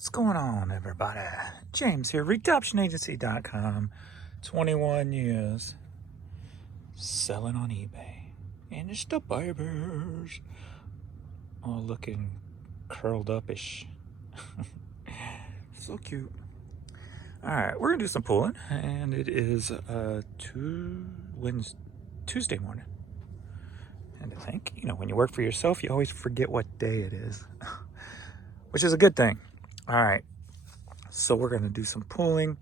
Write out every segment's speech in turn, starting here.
What's going on, everybody? James here, redoptionagency.com. 21 years selling on eBay. And it's the barbers all looking curled up-ish. So cute. Alright, we're going to do some pulling, and it is Tuesday morning. And I think, when you work for yourself, you always forget what day it is, which is a good thing. All right, so we're going to do some pulling.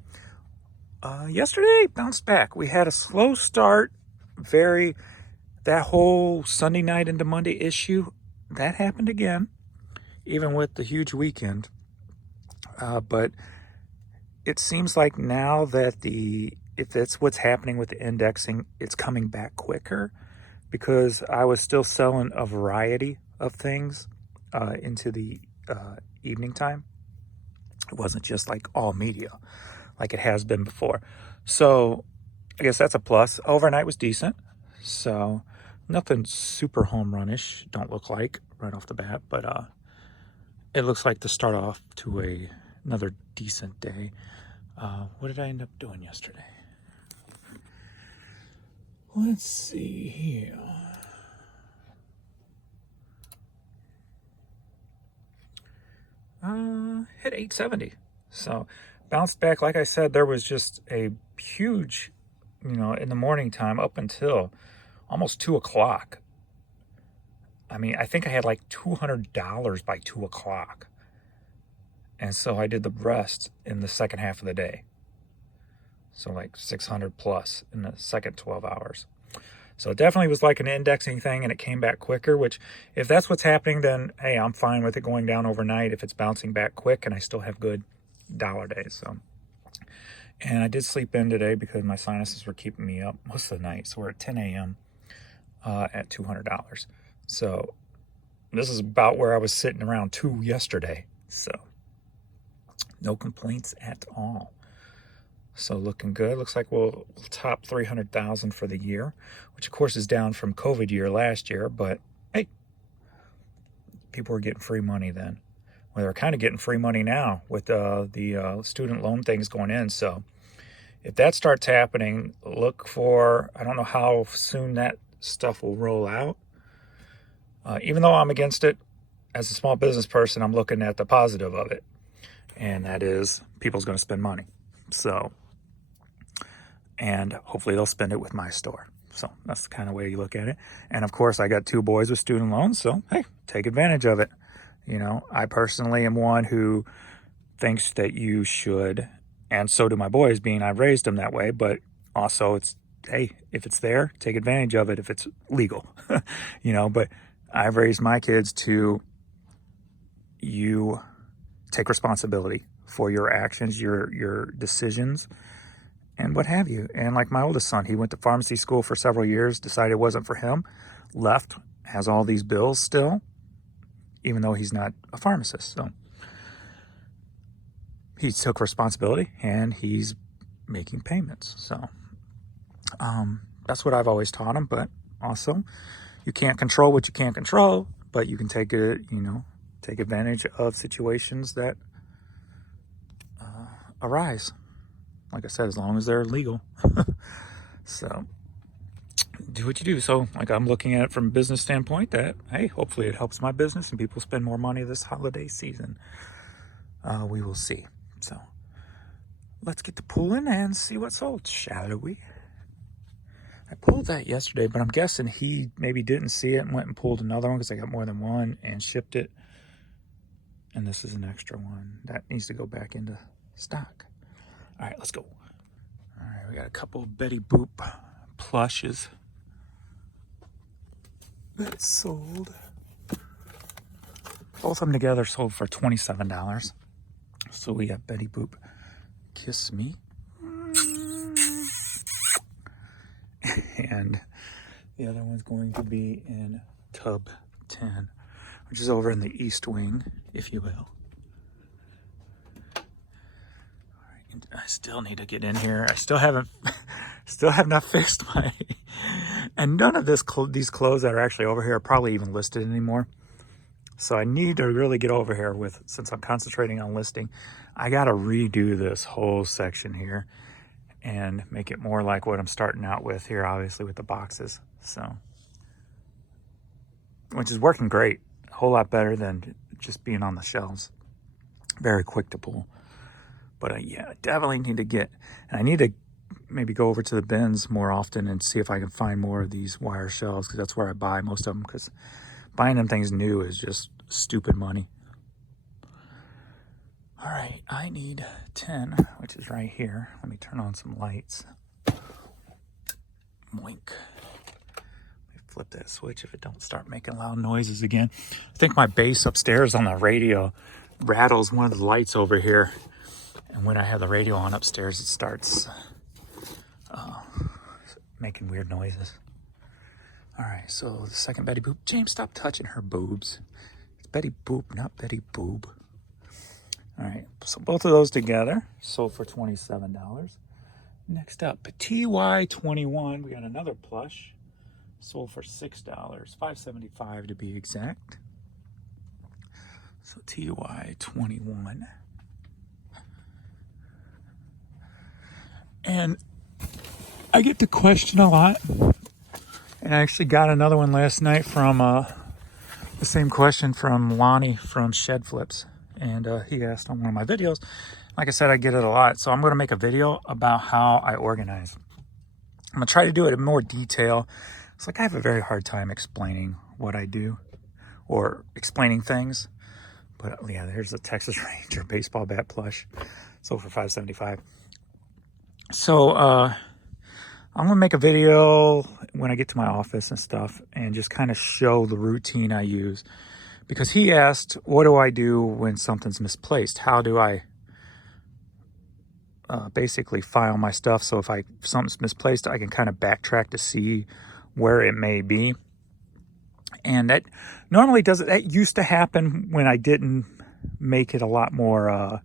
Yesterday, bounced back. We had a slow start. That whole Sunday night into Monday issue, that happened again, even with the huge weekend. But it seems like now that if that's what's happening with the indexing, it's coming back quicker, because I was still selling a variety of things into the evening time. It wasn't just like all media like it has been before. So I guess that's a plus. Overnight was decent. So nothing super home run-ish, don't look like right off the bat, but it looks like to start off to another decent day. What did I end up doing yesterday? Let's see here. Hit 870. So bounced back. Like I said, there was just a huge, in the morning time up until almost 2 o'clock. I mean, I think I had like $200 by 2 o'clock. And so I did the rest in the second half of the day. So like 600 plus in the second 12 hours. So it definitely was like an indexing thing, and it came back quicker, which if that's what's happening, then hey, I'm fine with it going down overnight if it's bouncing back quick and I still have good dollar days. So, and I did sleep in today because my sinuses were keeping me up most of the night. So we're at 10 a.m. At $200. So this is about where I was sitting around 2 yesterday. So no complaints at all. So looking good. Looks like we'll top 300,000 for the year, which of course is down from COVID year last year. But hey, people were getting free money then. Well, they're kind of getting free money now with the student loan things going in. So if that starts happening, look for, I don't know how soon that stuff will roll out. Even though I'm against it, as a small business person, I'm looking at the positive of it. And that is people's going to spend money. So, and hopefully they'll spend it with my store. So that's the kind of way you look at it. And of course, I got 2 boys with student loans. So, hey, take advantage of it. I personally am one who thinks that you should, and so do my boys, being I've raised them that way. But also it's, hey, if it's there, take advantage of it if it's legal. But I've raised my kids to, you take responsibility for your actions, your decisions, and what have you. And like my oldest son, he went to pharmacy school for several years, decided it wasn't for him, left, has all these bills still, even though he's not a pharmacist. So he took responsibility and he's making payments. So that's what I've always taught him. But also, you can't control what you can't control, but you can take advantage of situations that arise. Like I said, as long as they're legal. So do what you do. So like I'm looking at it from a business standpoint that, hey, hopefully it helps my business and people spend more money this holiday season. We will see. So let's get to pulling and see what's sold, shall we? I pulled that yesterday, but I'm guessing he maybe didn't see it and went and pulled another one because I got more than one and shipped it. And this is an extra one that needs to go back into stock. All right, let's go. All right, we got a couple of Betty Boop plushes that sold. Both of them together sold for $27. So we got Betty Boop Kiss Me. And the other one's going to be in Tub 10, which is over in the East Wing, if you will. I still need to get in here. I still have not fixed my, and none of these clothes that are actually over here are probably even listed anymore. So I need to really get over here with, since I'm concentrating on listing, I got to redo this whole section here and make it more like what I'm starting out with here, obviously with the boxes. So, which is working great, a whole lot better than just being on the shelves. Very quick to pull. But yeah, I definitely need to get, and I need to maybe go over to the bins more often and see if I can find more of these wire shelves, because that's where I buy most of them, because buying them things new is just stupid money. All right, I need 10, which is right here. Let me turn on some lights. Wink. Flip that switch if it don't start making loud noises again. I think my bass upstairs on the radio rattles one of the lights over here. And when I have the radio on upstairs, it starts making weird noises. All right, so the second Betty Boop. James, stop touching her boobs. It's Betty Boop, not Betty Boob. All right, so both of those together sold for $27. Next up, TY21. We got another plush. Sold for $6, $5.75 to be exact. So TY21. And I get to question a lot. And I actually got another one last night from the same question from Lonnie from Shed Flips. And he asked on one of my videos. Like I said, I get it a lot. So I'm going to make a video about how I organize. I'm going to try to do it in more detail. It's like I have a very hard time explaining what I do or explaining things. But yeah, there's the Texas Ranger baseball bat plush. Sold for $5.75. So I'm going to make a video when I get to my office and stuff and just kind of show the routine I use. Because he asked, what do I do when something's misplaced? How do I basically file my stuff so if something's misplaced, I can kind of backtrack to see where it may be. And that normally that used to happen when I didn't make it a lot more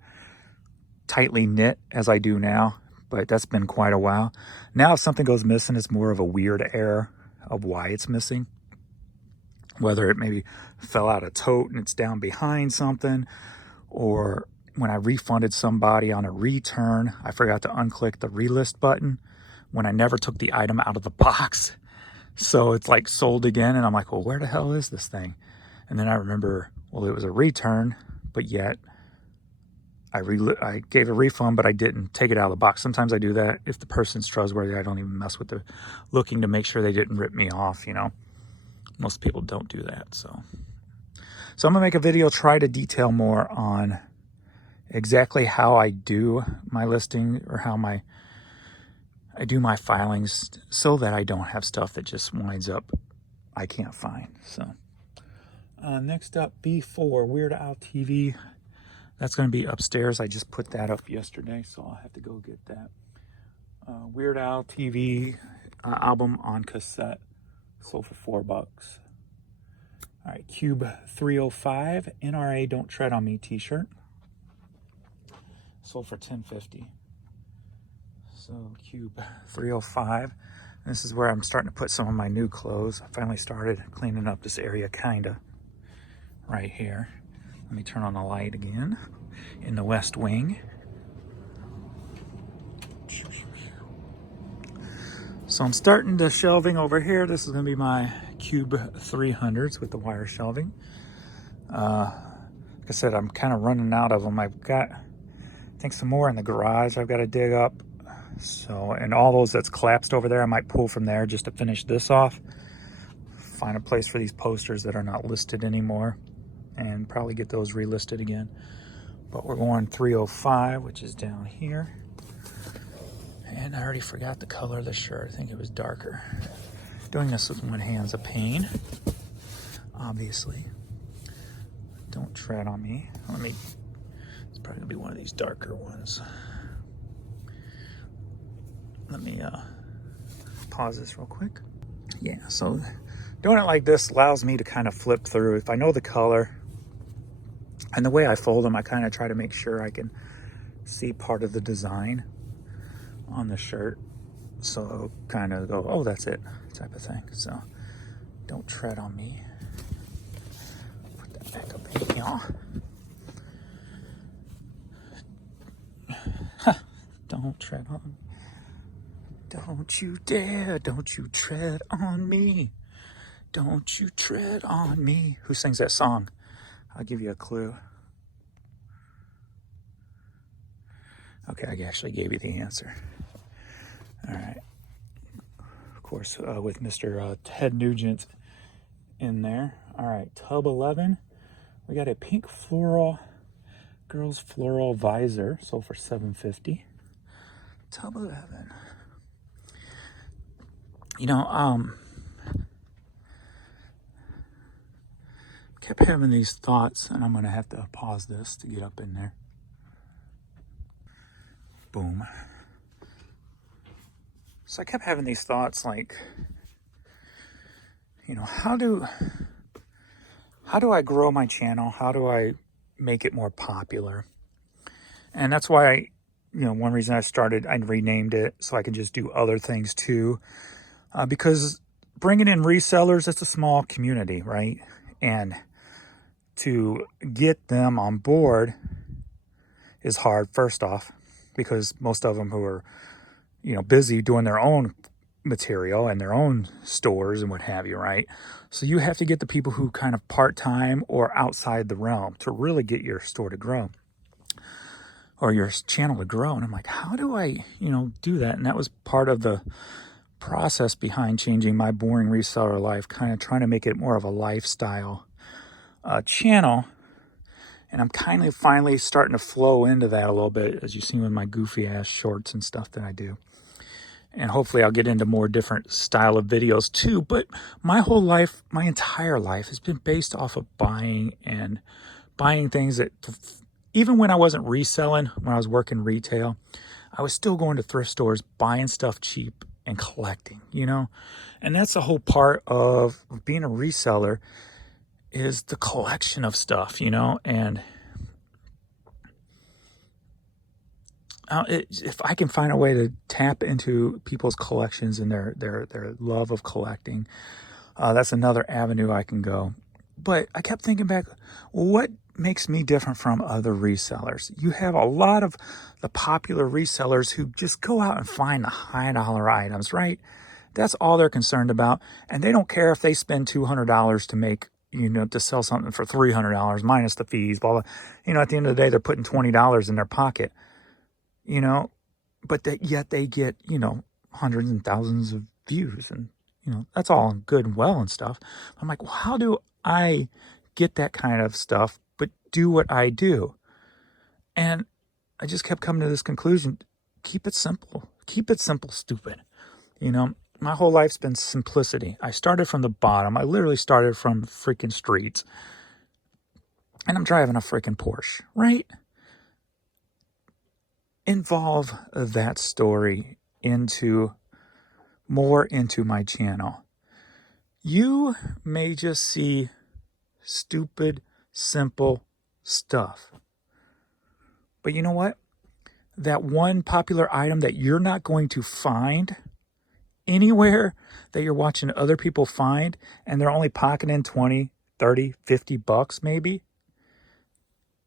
tightly knit as I do now, but that's been quite a while. Now if something goes missing, it's more of a weird error of why it's missing. Whether it maybe fell out of tote and it's down behind something, or when I refunded somebody on a return, I forgot to unclick the relist button when I never took the item out of the box. So it's like sold again, and I'm like, well, where the hell is this thing? And then I remember, well, it was a return, but yet I gave a refund, but I didn't take it out of the box. Sometimes I do that. If the person's trustworthy, I don't even mess with looking to make sure they didn't rip me off, you know. Most people don't do that, so I'm gonna make a video, try to detail more on exactly how I do my listing or how I do my filings so that I don't have stuff that just winds up I can't find. So next up, B4 Weird Al TV. That's going to be upstairs. I just put that up yesterday, so I'll have to go get that. Weird Al TV album on cassette. Sold for $4. All right, Cube 305 NRA Don't Tread on Me t-shirt. Sold for $10.50. So Cube 305. This is where I'm starting to put some of my new clothes. I finally started cleaning up this area, kinda, right here. Let me turn on the light again in the west wing. So I'm starting the shelving over here. This is going to be my Cube 300s with the wire shelving. Like I said, I'm kind of running out of them. I've got, I think, some more in the garage I've got to dig up. So, and all those that's collapsed over there, I might pull from there just to finish this off. Find a place for these posters that are not listed anymore and probably get those relisted again. But we're going 305, which is down here. And I already forgot the color of the shirt. I think it was darker. Doing this with one hand's a pain, obviously. Don't tread on me. It's probably gonna be one of these darker ones. Let me pause this real quick. Yeah, so doing it like this allows me to kind of flip through. If I know the color and the way I fold them, I kind of try to make sure I can see part of the design on the shirt, so kind of go, oh, that's it, type of thing. So don't tread on me. Put that back y'all. Don't tread on. Don't you dare, don't you tread on me. Don't you tread on me. Who sings that song? I'll give you a clue. Okay, I actually gave you the answer. All right. Of course, with Mr. Ted Nugent in there. All right, tub 11. We got a pink floral, girls floral visor, sold for $7.50. Tub 11. You know, kept having these thoughts, and I'm going to have to pause this to get up in there. Boom. So I kept having these thoughts like, you know, how do I grow my channel? How do I make it more popular? And that's why one reason I renamed it so I can just do other things too. Because bringing in resellers, it's a small community, right? And to get them on board is hard, first off, because most of them who are, busy doing their own material and their own stores and what have you, right? So you have to get the people who kind of part-time or outside the realm to really get your store to grow or your channel to grow. And I'm like, how do I, do that? And that was part of the process behind changing my boring reseller life, kind of trying to make it more of a lifestyle channel. And I'm kind of finally starting to flow into that a little bit, as you've seen with my goofy ass shorts and stuff that I do. And hopefully I'll get into more different style of videos too. But my whole life, my entire life has been based off of buying things that, even when I wasn't reselling, when I was working retail, I was still going to thrift stores, buying stuff cheap and collecting, And that's the whole part of being a reseller, is the collection of stuff, and if I can find a way to tap into people's collections and their love of collecting, that's another avenue I can go. But I kept thinking back, what makes me different from other resellers? You have a lot of the popular resellers who just go out and find the high dollar items, right? That's all they're concerned about. And they don't care if they spend $200 to make, to sell something for $300 minus the fees, blah, blah. At the end of the day, they're putting $20 in their pocket, but yet they get, hundreds and thousands of views, and, that's all good and well and stuff. I'm like, well, how do I get that kind of stuff, but do what I do? And I just kept coming to this conclusion: keep it simple. Keep it simple, stupid. My whole life's been simplicity. I started from the bottom. I literally started from freaking streets. And I'm driving a freaking Porsche, right? Involve that story into my channel. You may just see stupid, simple stuff. But you know what? That one popular item that you're not going to find anywhere that you're watching other people find, and they're only pocketing 20, 30, 50 bucks maybe.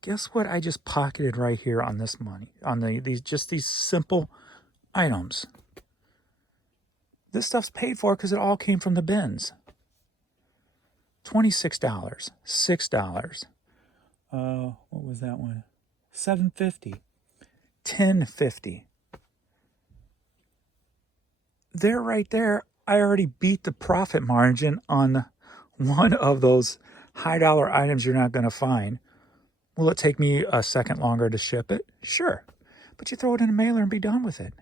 Guess what? I just pocketed right here on this money, on these simple items. This stuff's paid for because it all came from the bins. $26, $6. What was that one? $7.50, $10.50. There, right there, I already beat the profit margin on one of those high dollar items you're not going to find. Will it take me a second longer to ship it? Sure. But you throw it in a mailer and be done with it,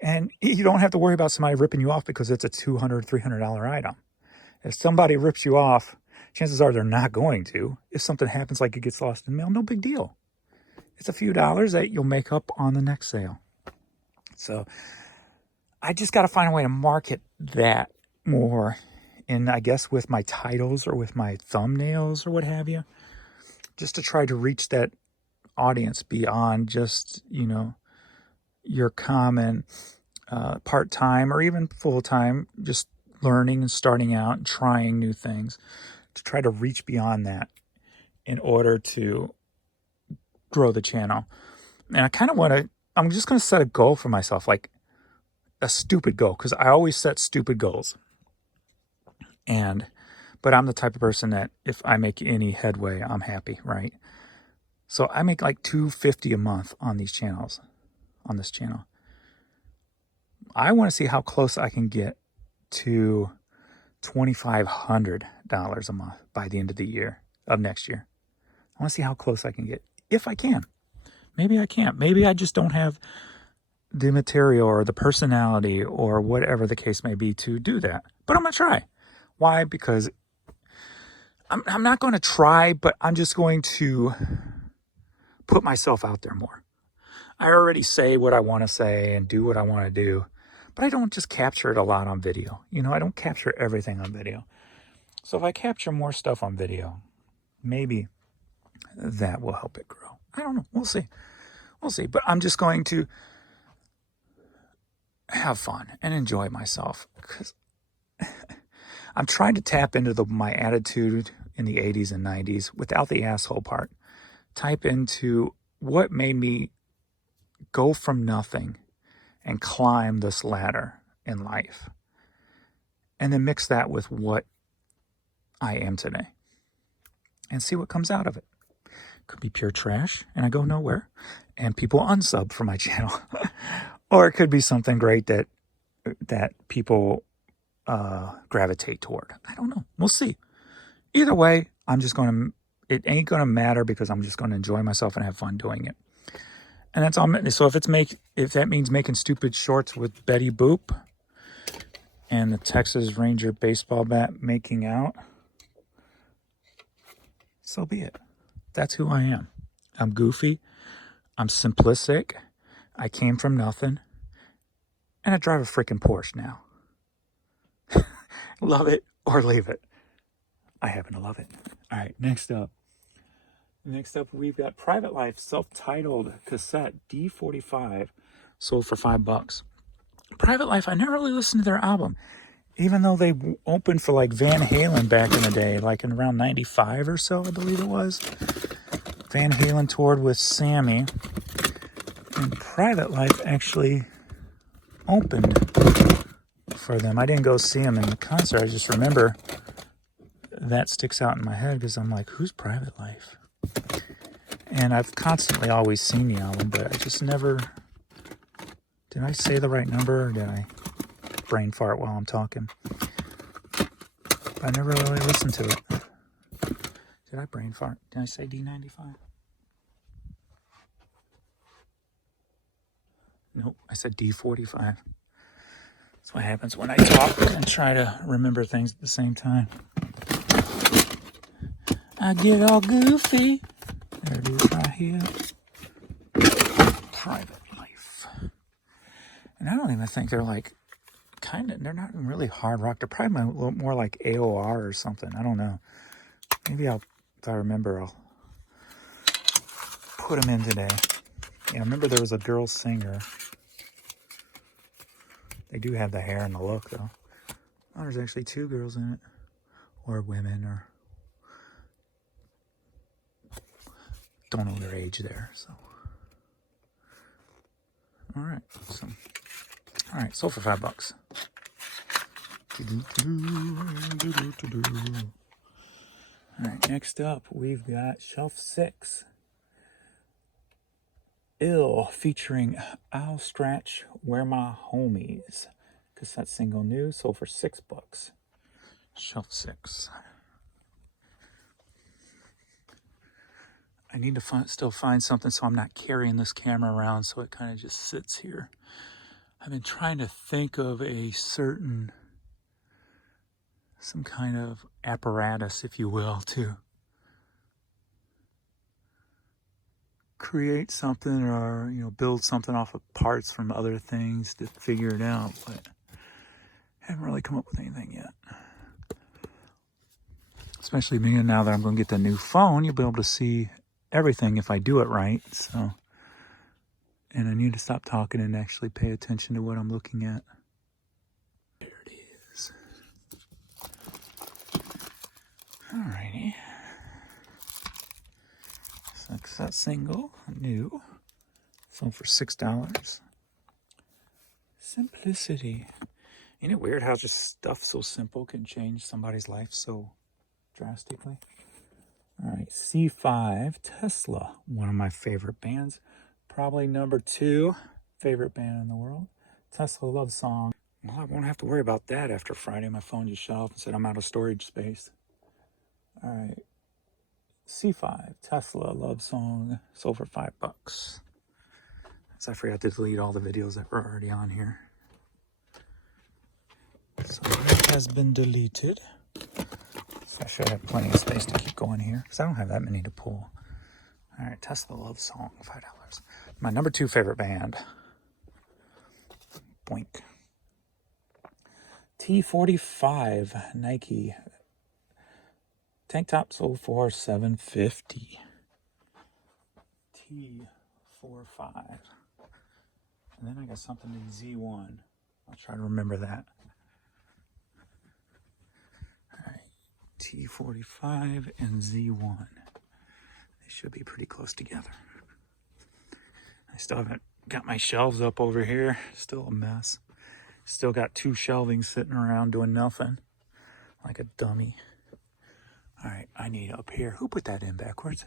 And you don't have to worry about somebody ripping you off because it's a $200, $300 item. If somebody rips you off, chances are they're not going to. If something happens like it gets lost in the mail, no big deal. It's a few dollars that you'll make up on the next sale. So I just got to find a way to market that more, and I guess with my titles or with my thumbnails or what have you, just to try to reach that audience beyond just, your common part-time or even full-time, just learning and starting out and trying new things, to try to reach beyond that in order to grow the channel. And I kind of want to, I'm just going to set a goal for myself, like a stupid goal, because I always set stupid goals. But I'm the type of person that if I make any headway, I'm happy, right? So I make like $250 a month on these channels, on this channel. I want to see how close I can get to $2,500 a month by the end of the year, of next year. I want to see how close I can get, if I can. Maybe I can't. Maybe I just don't have the material or the personality or whatever the case may be to do that. But I'm going to try. Why? Because I'm not going to try, but I'm just going to put myself out there more. I already say what I want to say and do what I want to do, but I don't just capture it a lot on video. You know, I don't capture everything on video. So if I capture more stuff on video, maybe that will help it grow. I don't know. We'll see. We'll see. But I'm just going to have fun and enjoy myself, because I'm trying to tap into my attitude in the 80s and 90s without the asshole part. Type into what made me go from nothing and climb this ladder in life. And then mix that with what I am today. And see what comes out of it. Could be pure trash and I go nowhere. And people unsub from my channel. Or it could be something great that people gravitate toward. I don't know. We'll see. Either way, it ain't going to matter, because I'm just going to enjoy myself and have fun doing it. And that's all. So if that means making stupid shorts with Betty Boop and the Texas Ranger baseball bat making out, so be it. That's who I am. I'm goofy. I'm simplistic. I came from nothing. And I drive a freaking Porsche now. Love it or leave it. I happen to love it. All right, next up. Next up, we've got Private Life self-titled cassette D45, sold for $5. Private Life, I never really listened to their album, even though they opened for like Van Halen back in the day, like in around 95 or so, I believe it was. Van Halen toured with Sammy, and Private Life actually opened for them. I didn't go see them in the concert. I just remember that sticks out in my head, because I'm like, who's Private Life? And I've constantly always seen the album, but I just never... Did I say the right number, or did I brain fart while I'm talking? But I never really listened to it. Did I brain fart? Did I say D95? Nope, I said D45. That's what happens when I talk and try to remember things at the same time. I get all goofy. There it is right here. Private Life. And I don't even think they're like, they're not really hard rock. They're probably a little more like AOR or something. I don't know. Maybe if I remember, I'll put them in today. Yeah, I remember there was a girl singer. They do have the hair and the look, though. Oh, there's actually two girls in it. Or women, or... Don't know their age there, so... Alright, sold for $5. Alright, next up, we've got Shelf 6. Ill, featuring I'll Scratch Where My Homies. Cassette single new, sold for $6. Shelf 6. I need to still find something so I'm not carrying this camera around, so it kind of just sits here. I've been trying to think of some kind of apparatus, if you will, to create something, or build something off of parts from other things to figure it out, but I haven't really come up with anything yet. Especially being now that I'm going to get the new phone, you'll be able to see everything if I do it right. So, and I need to stop talking and actually pay attention to what I'm looking at. There it is. Alrighty. So that single, new. Sold for $6. Simplicity. Isn't it weird how just stuff so simple can change somebody's life so drastically? All right, C5, Tesla, one of my favorite bands. Probably number 2 favorite band in the world. Tesla Love Song. Well, I won't have to worry about that after Friday. My phone just shut off and said I'm out of storage space. All right, C5, Tesla Love Song, sold for $5. So I forgot to delete all the videos that were already on here. So it has been deleted. So I should have plenty of space to keep going here because I don't have that many to pull. All right, Tesla Love Song, $5. My number 2 favorite band. Boink. T45 Nike tank top sold for $7.50. T45. And then I got something in Z1. I'll try to remember that. All right, T45 and Z1. They should be pretty close together. I still haven't got my shelves up over here. Still a mess. Still got 2 shelving sitting around doing nothing. Like a dummy. All right, I need up here. Who put that in backwards?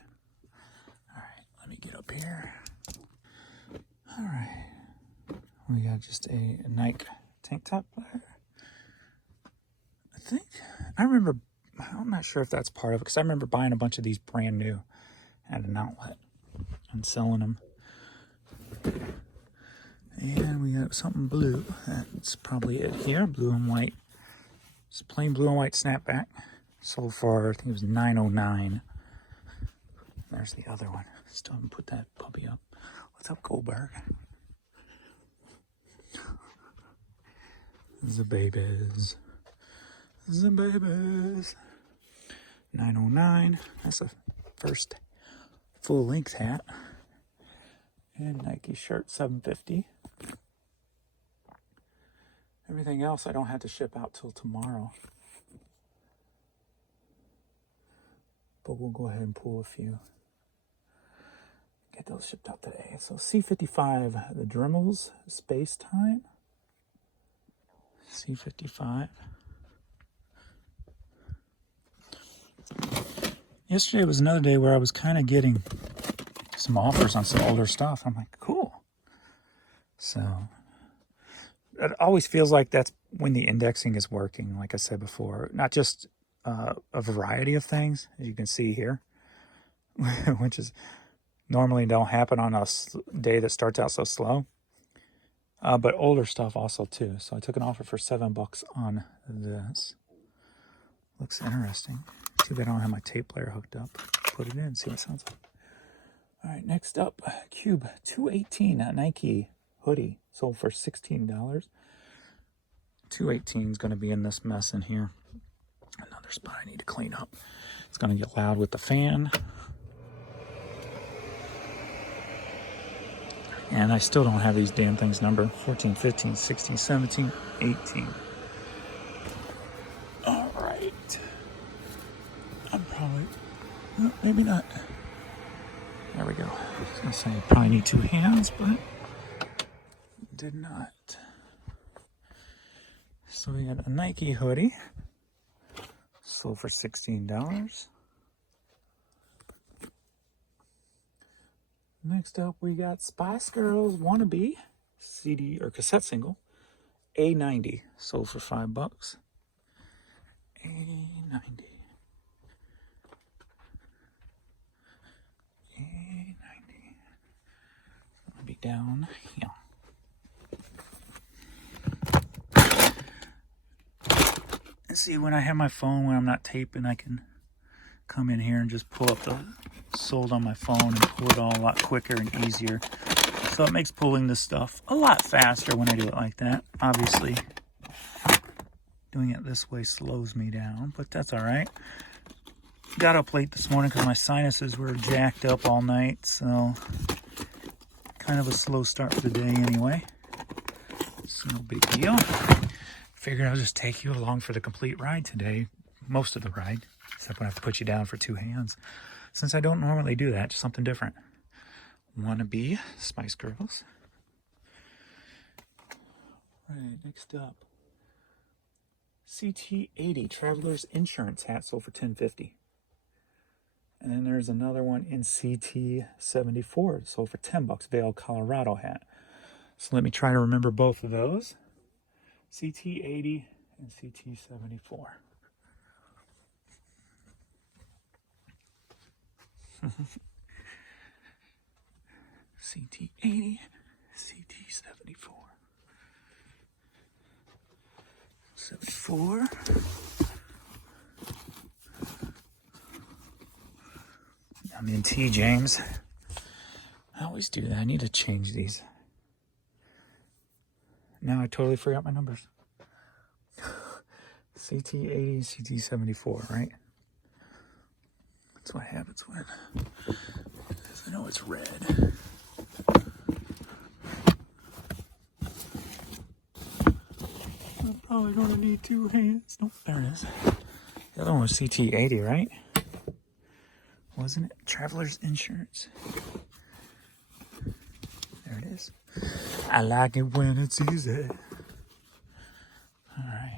All right, let me get up here. All right. We got just a Nike tank top there. I think, I'm not sure if that's part of it, because I remember buying a bunch of these brand new at an outlet and selling them. And we got something blue. That's probably it here, blue and white. It's plain blue and white snapback. Sold for, I think it was $9.09. There's the other one. Still haven't put that puppy up. What's up, Goldberg? The babies. The babies. $9.09. That's a first full-length hat. And Nike shirt, $7.50. Everything else I don't have to ship out till tomorrow. But we'll go ahead and pull a few. Get those shipped out today. So C55, the Dremels, Space Time. C55. Yesterday was another day where I was kind of getting some offers on some older stuff. I'm like, cool. So it always feels like that's when the indexing is working, like I said before. Not just a variety of things, as you can see here, which is normally don't happen on a day that starts out so slow. But older stuff also too. So I took an offer for $7 on this. Looks interesting. Too bad I don't have my tape player hooked up. Put it in, see what it sounds like. All right, next up, Cube 218 Nike hoodie. Sold for $16. 218 is going to be in this mess in here. Another spot I need to clean up. It's going to get loud with the fan. And I still don't have these damn things numbered. 14, 15, 16, 17, 18. All right. I'm probably, no, maybe not. There we go. I was going to say I probably need 2 hands, but did not. So we got a Nike hoodie. Sold for $16. Next up, we got Spice Girls Wannabe CD or cassette single, A90, sold for $5. A90. I'll be down here. And see, when I have my phone, when I'm not taping, I can come in here and just pull up the sold on my phone and pull it all a lot quicker and easier. So it makes pulling this stuff a lot faster when I do it like that. Obviously, doing it this way slows me down, but that's all right. Got up late this morning because my sinuses were jacked up all night, so kind of a slow start for the day anyway. It's no big deal. Figured I'll just take you along for the complete ride today, most of the ride. Except when I have to put you down for 2 hands. Since I don't normally do that, just something different. Wannabe Spice Girls. Right, next up. CT80 Traveler's Insurance hat sold for $10.50. And then there's another one in CT74 sold for $10. Vail, Colorado hat. So let me try to remember both of those. CT80 and CT74. CT80, CT74. 74. I'm in T, James. I always do that. I need to change these. Now I totally forgot my numbers. CT80, CT74, right? That's what happens when. Because I know it's red. I'm probably going to need 2 hands. Nope, there it is. The other one was CT80, right? Wasn't it? Traveler's Insurance. There it is. I like it when it's easy. All right.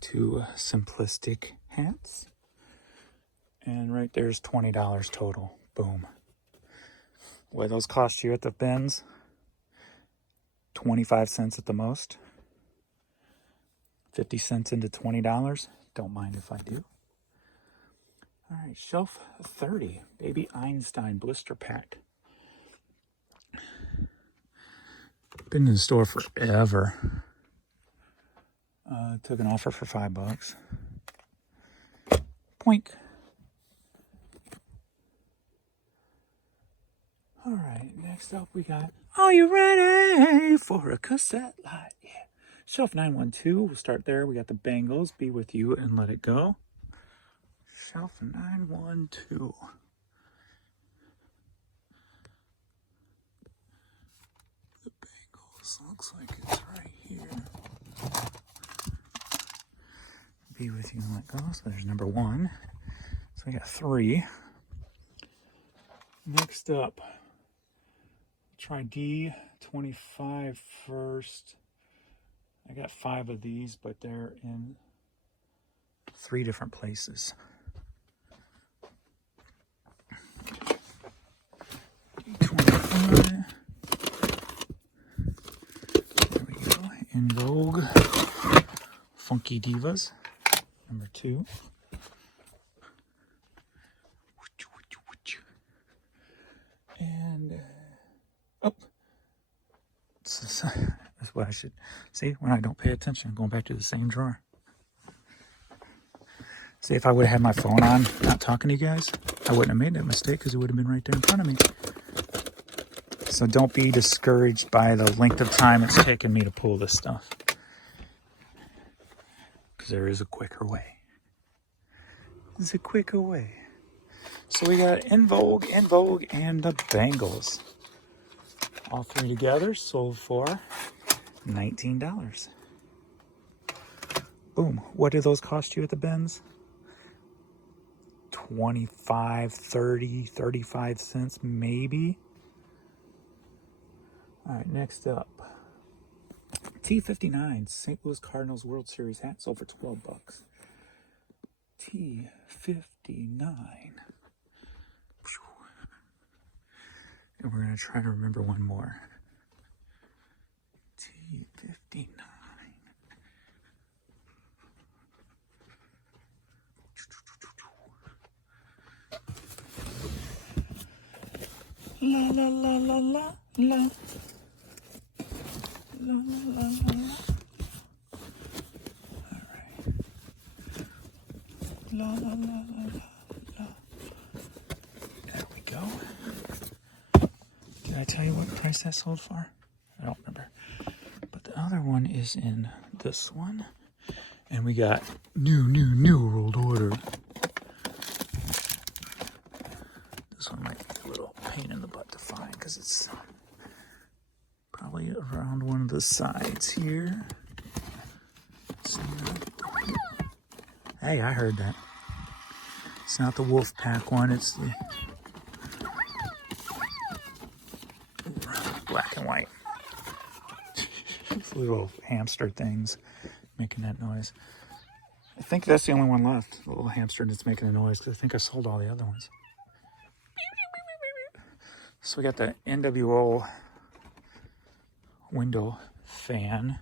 2 simplistic hats. And right there's $20 total. Boom. What those cost you at the bins? 25 cents at the most. 50 cents into $20. Don't mind if I do. All right, shelf 30. Baby Einstein blister pack. Been in the store forever. Took an offer for $5. Poink. All right, next up we got, are you ready for a cassette light? Yeah. Shelf 912, we'll start there. We got the Bangles, Be With You and Let It Go. Shelf 912. The Bangles, looks like it's right here. Be With You and Let Go, so there's number 1. So we got 3. Next up, try D25 first. I got 5 of these, but they're in 3 different places. D25. There we go. In Vogue. Funky Divas. Number 2. And, oh. That's what I should see when I don't pay attention. I'm going back to the same drawer. See, if I would have had my phone on, not talking to you guys, I wouldn't have made that mistake because it would have been right there in front of me. So don't be discouraged by the length of time it's taken me to pull this stuff. Because there is a quicker way. There's a quicker way. So we got In Vogue, and the Bangles. All 3 together sold for $19. Boom. What do those cost you at the bins? 25, 30, 35 cents maybe. All right, next up. T59 St. Louis Cardinals World Series hat sold for $12. T59. And we're going to try to remember one more. T59. La la la la la la. La la la la la. All right. La la la la la. There we go. Did I tell you what price that sold for? I don't remember. But the other one is in this one. And we got new world order. This one might be a little pain in the butt to find because it's probably around one of the sides here. Hey, I heard that. It's not the wolf pack one, it's the black and white. These little hamster things making that noise. I think that's the only one left, the little hamster that's making a noise, because I think I sold all the other ones. So we got the NWO window fan.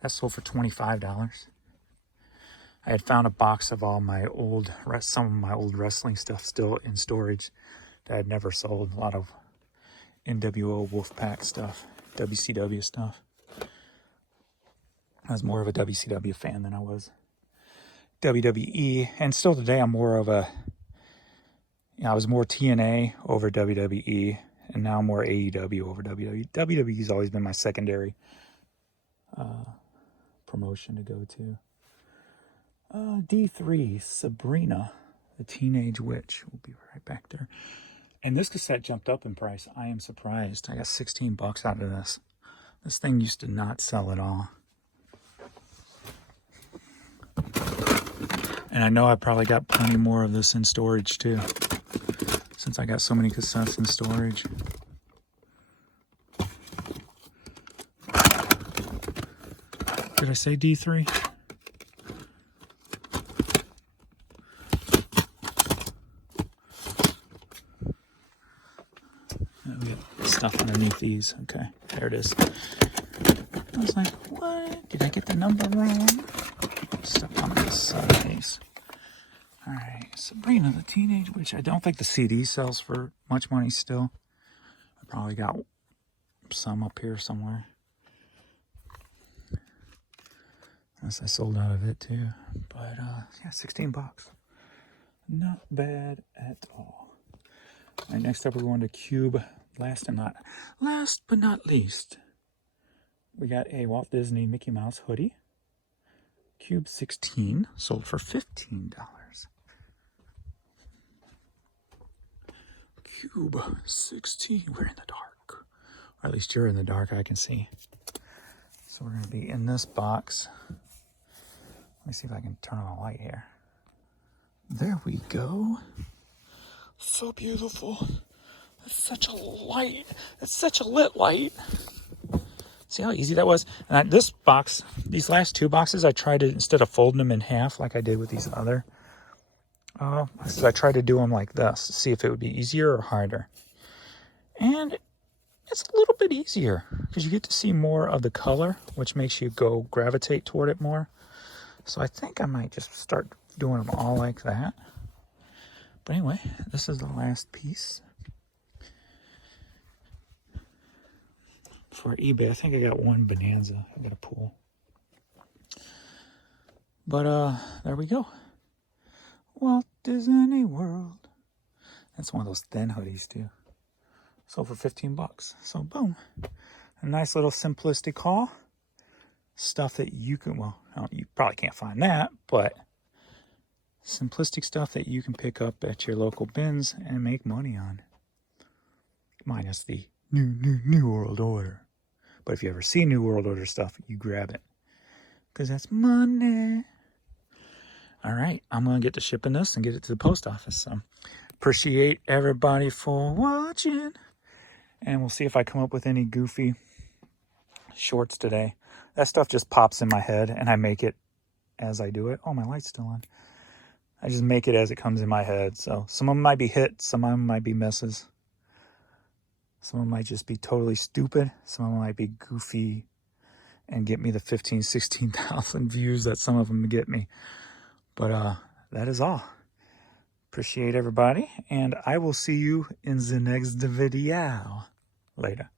That sold for $25. I had found a box of all my some of my old wrestling stuff still in storage that I'd never sold. A lot of NWO Wolfpack stuff, WCW stuff. I was more of a WCW fan than I was WWE, and still today I'm more of a, I was more TNA over WWE, and now I'm more AEW over WWE. WWE's always been my secondary promotion to go to. D3, Sabrina, the Teenage Witch. We'll be right back there. And this cassette jumped up in price. I am surprised. I got $16 out of this. This thing used to not sell at all. And I know I probably got plenty more of this in storage too, since I got so many cassettes in storage. Did I say D3? We got stuff underneath these. Okay, there it is. I was like, what? Did I get the number wrong? Stuff on this size. Alright, Sabrina the Teenage Witch. I don't think the CD sells for much money still. I probably got some up here somewhere. Unless I sold out of it too. But yeah, $16. Not bad at all. Alright, next up we're going to Cube. Last but not least, we got a Walt Disney Mickey Mouse hoodie. Cube 16, sold for $15. Cube 16, we're in the dark. Or at least you're in the dark, I can see. So we're going to be in this box. Let me see if I can turn on a light here. There we go. So beautiful. It's such a light. It's such a lit light. See how easy that was? And this box, these last two boxes, I tried to, instead of folding them in half like I did with these other boxes, I tried to do them like this to see if it would be easier or harder. And it's a little bit easier because you get to see more of the color, which makes you gravitate toward it more. So I think I might just start doing them all like that. But anyway, this is the last piece. For eBay, I think I got one Bonanza. I got a pool. But there we go. Walt Disney World. That's one of those thin hoodies too. Sold for $15. So boom. A nice little simplistic haul. Stuff that you can, well, you probably can't find that, but simplistic stuff that you can pick up at your local bins and make money on. Minus the New World Order. But if you ever see New World Order stuff, you grab it. Because that's money. All right, I'm going to get to shipping this and get it to the post office. So appreciate everybody for watching. And we'll see if I come up with any goofy shorts today. That stuff just pops in my head and I make it as I do it. Oh, my light's still on. I just make it as it comes in my head. So some of them might be hits, some of them might be misses. Some of them might just be totally stupid. Some of them might be goofy and get me the 15, 16,000 views that some of them get me. But that is all. Appreciate everybody. And I will see you in the next video. Later.